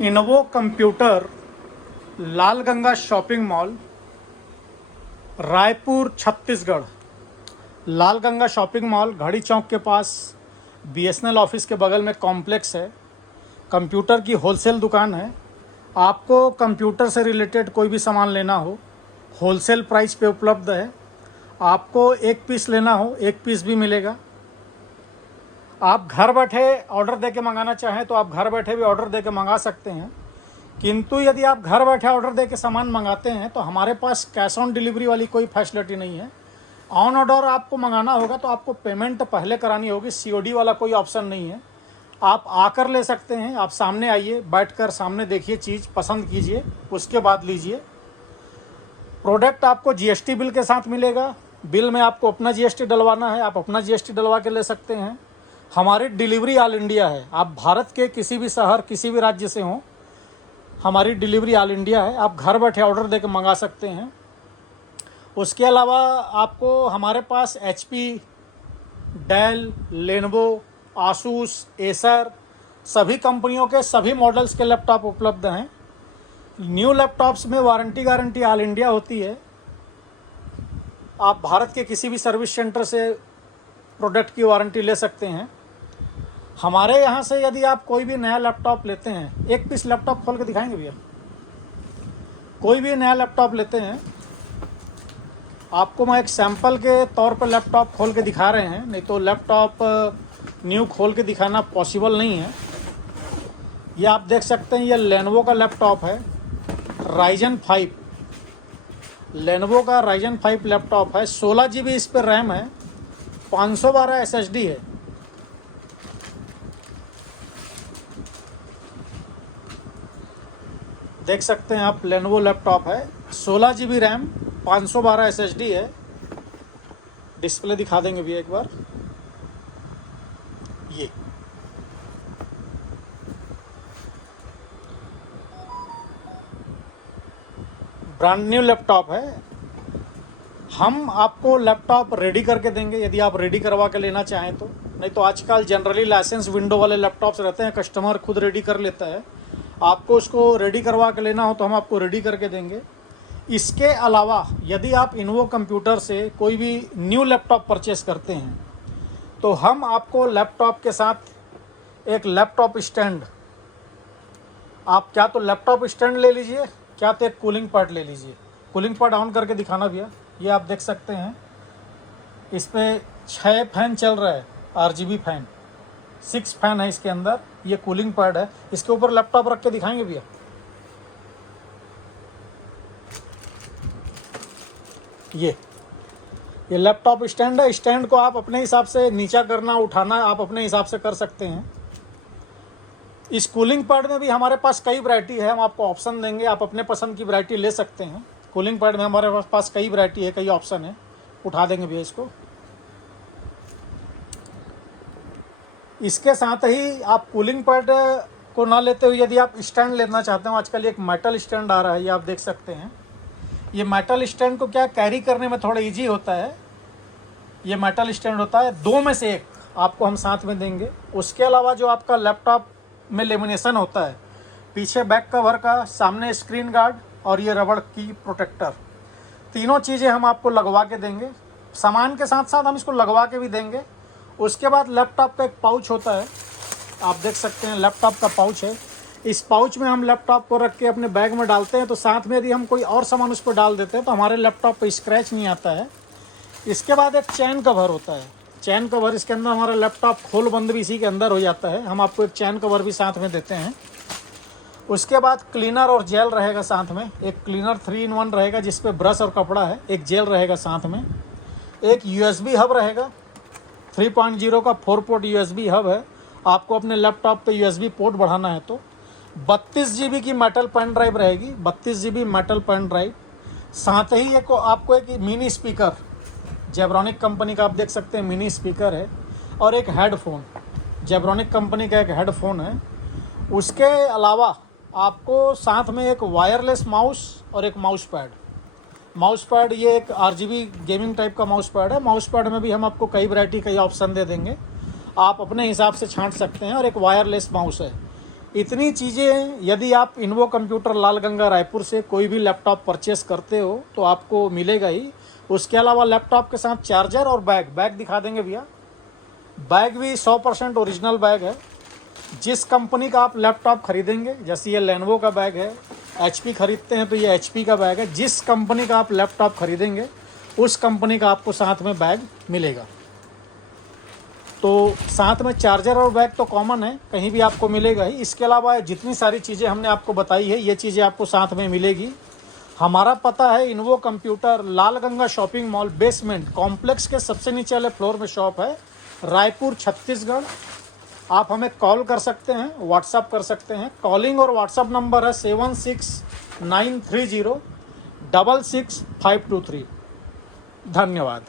इनोवो computer, Lal Ganga shopping mall, Raipur Chhattisgarh. लाल Ganga shopping mall घड़ी चौक के पास BSNL office के बगल में कॉम्प्लेक्स है। कंप्यूटर की होलसेल दुकान है। आपको कंप्यूटर से रिलेटेड कोई भी सामान लेना हो, होलसेल प्राइस पे उपलब्ध है। आपको एक पीस लेना हो, एक पीस भी मिलेगा। आप घर बैठे ऑर्डर दे के मंगाना चाहें तो आप घर बैठे भी ऑर्डर दे के मंगा सकते हैं। किंतु यदि आप घर बैठे ऑर्डर दे के सामान मंगाते हैं तो हमारे पास कैश ऑन डिलीवरी वाली कोई फैसिलिटी नहीं है। ऑन ऑर्डर आपको मंगाना होगा तो आपको पेमेंट पहले करानी होगी। सीओडी वाला कोई ऑप्शन नहीं है। आप आकर ले सकते हैं। आप सामने आइए, बैठकर सामने देखिए, चीज़ पसंद कीजिए, उसके बाद लीजिए। प्रोडक्ट आपको जीएसटी बिल के साथ मिलेगा। बिल में आपको अपना जीएसटी डलवाना है, आप अपना जीएसटी डलवा के ले सकते हैं। हमारी डिलीवरी ऑल इंडिया है। आप भारत के किसी भी शहर, किसी भी राज्य से हों, हमारी डिलीवरी ऑल इंडिया है। आप घर बैठे ऑर्डर दे के मंगा सकते हैं। उसके अलावा आपको हमारे पास HP, Dell, Lenovo, Asus, Acer सभी कंपनियों के सभी मॉडल्स के लैपटॉप उपलब्ध हैं। न्यू लैपटॉप्स में वारंटी गारंटी ऑल इंडिया होती है। आप भारत के किसी भी सर्विस सेंटर से प्रोडक्ट की वारंटी ले सकते हैं। हमारे यहाँ से यदि आप कोई भी नया लैपटॉप लेते हैं, एक पीस लैपटॉप खोल के दिखाएंगे भैया। कोई भी नया लैपटॉप लेते हैं, आपको मैं एक सैंपल के तौर पर लैपटॉप खोल के दिखा रहे हैं, नहीं तो लैपटॉप न्यू खोल के दिखाना पॉसिबल नहीं है। ये आप देख सकते हैं, ये लेनोवो का लैपटॉप है, राइजन 5। लेनोवो का राइजन 5 लैपटॉप है। 16 GB इस पर रैम है, 512 SSD है। देख सकते हैं आप, लेनोवो लैपटॉप है, 16 GB रैम, 512 SSD है। डिस्प्ले दिखा देंगे भैया एक बार। ये ब्रांड न्यू लैपटॉप है। हम आपको लैपटॉप रेडी करके देंगे यदि आप रेडी करवा के लेना चाहें तो। नहीं तो आजकल जनरली लाइसेंस विंडो वाले लैपटॉप्स रहते हैं, कस्टमर खुद रेडी कर लेता है। आपको उसको रेडी करवा के लेना हो तो हम आपको रेडी करके देंगे। इसके अलावा यदि आप इनोवो कंप्यूटर से कोई भी न्यू लैपटॉप परचेस करते हैं तो हम आपको लैपटॉप के साथ एक लैपटॉप स्टैंड, आप क्या तो लैपटॉप स्टैंड ले लीजिए, क्या तो एक कूलिंग पैड ले लीजिए। कूलिंग पैड ऑन करके दिखाना भैया। ये आप देख सकते हैं, इस पर 6 फैन चल रहा है, RGB फैन, 6 फैन है इसके अंदर। ये कूलिंग पैड है। इसके ऊपर लैपटॉप रख के दिखाएंगे भैया। ये लैपटॉप स्टैंड है। स्टैंड को आप अपने हिसाब से नीचा करना, उठाना आप अपने हिसाब से कर सकते हैं। इस कूलिंग पैड में भी हमारे पास कई वैरायटी है, हम आपको ऑप्शन देंगे, आप अपने पसंद की वैरायटी ले सकते हैं। कूलिंग पैड में हमारे पास कई वैरायटी है, कई ऑप्शन है। उठा देंगे भैया इसको। इसके साथ ही आप कूलिंग पैड को ना लेते हुए यदि आप स्टैंड लेना चाहते हो, आजकल एक मेटल स्टैंड आ रहा है, ये आप देख सकते हैं। ये मेटल स्टैंड को क्या कैरी करने में थोड़ा इजी होता है। ये मेटल स्टैंड होता है, 2 में से 1 आपको हम साथ में देंगे। उसके अलावा जो आपका लैपटॉप में लेमिनेशन होता है, पीछे बैक कवर का, सामने स्क्रीन गार्ड और ये रबड़ की प्रोटेक्टर, तीनों चीज़ें हम आपको लगवा के देंगे। सामान के साथ साथ हम इसको लगवा के भी देंगे। उसके बाद लैपटॉप का एक पाउच होता है, आप देख सकते हैं, लैपटॉप का पाउच है। इस पाउच में हम लैपटॉप को रख के अपने बैग में डालते हैं, तो साथ में यदि हम कोई और सामान उस पर डाल देते हैं तो हमारे लैपटॉप पर स्क्रैच नहीं आता है। इसके बाद एक चैन कवर होता है। चैन कवर, इसके अंदर हमारा लैपटॉप खोल बंद भी इसी के अंदर हो जाता है। हम आपको एक चैन कवर भी साथ में देते हैं। उसके बाद क्लीनर और जेल रहेगा साथ में। एक क्लीनर 3 in 1 रहेगा जिस पे ब्रश और कपड़ा है। एक जेल रहेगा साथ में। एक USB हब रहेगा, 3.0 का 4 पोर्ट USB हब है। आपको अपने लैपटॉप पे USB पोर्ट बढ़ाना है तो 32 GB की मेटल पेन ड्राइव रहेगी, 32 GB मेटल पेन ड्राइव। साथ ही एक आपको एक मिनी स्पीकर, जेब्रॉनिक कंपनी का आप देख सकते हैं मिनी स्पीकर है। और एक हेडफोन, जेब्रॉनिक कंपनी का एक हेडफोन है। उसके अलावा आपको साथ में एक वायरलेस माउस और एक माउस पैड। माउस पैड ये एक RGB गेमिंग टाइप का माउस पैड है। माउस पैड में भी हम आपको कई वैरायटी, कई ऑप्शन दे देंगे, आप अपने हिसाब से छांट सकते हैं। और एक वायरलेस माउस है। इतनी चीज़ें यदि आप इन्वो कंप्यूटर लाल गंगा रायपुर से कोई भी लैपटॉप परचेस करते हो तो आपको मिलेगा ही। उसके अलावा लैपटॉप के साथ चार्जर और बैग दिखा देंगे भैया। बैग भी 100% ओरिजिनल बैग है। जिस कंपनी का आप लैपटॉप खरीदेंगे, जैसे ये लेनोवो का बैग है, HP खरीदते हैं तो ये HP का बैग है। जिस कंपनी का आप लैपटॉप खरीदेंगे उस कंपनी का आपको साथ में बैग मिलेगा। तो साथ में चार्जर और बैग तो कॉमन है, कहीं भी आपको मिलेगा ही। इसके अलावा जितनी सारी चीज़ें हमने आपको बताई है ये चीज़ें आपको साथ में मिलेगी। हमारा पता है इन्वो computer Lal Ganga shopping mall basement complex के सबसे नीचे वाले फ्लोर में शॉप है, रायपुर छत्तीसगढ़। आप हमें कॉल कर सकते हैं, व्हाट्सअप कर सकते हैं। कॉलिंग और व्हाट्सअप नंबर है 76930 66523। धन्यवाद।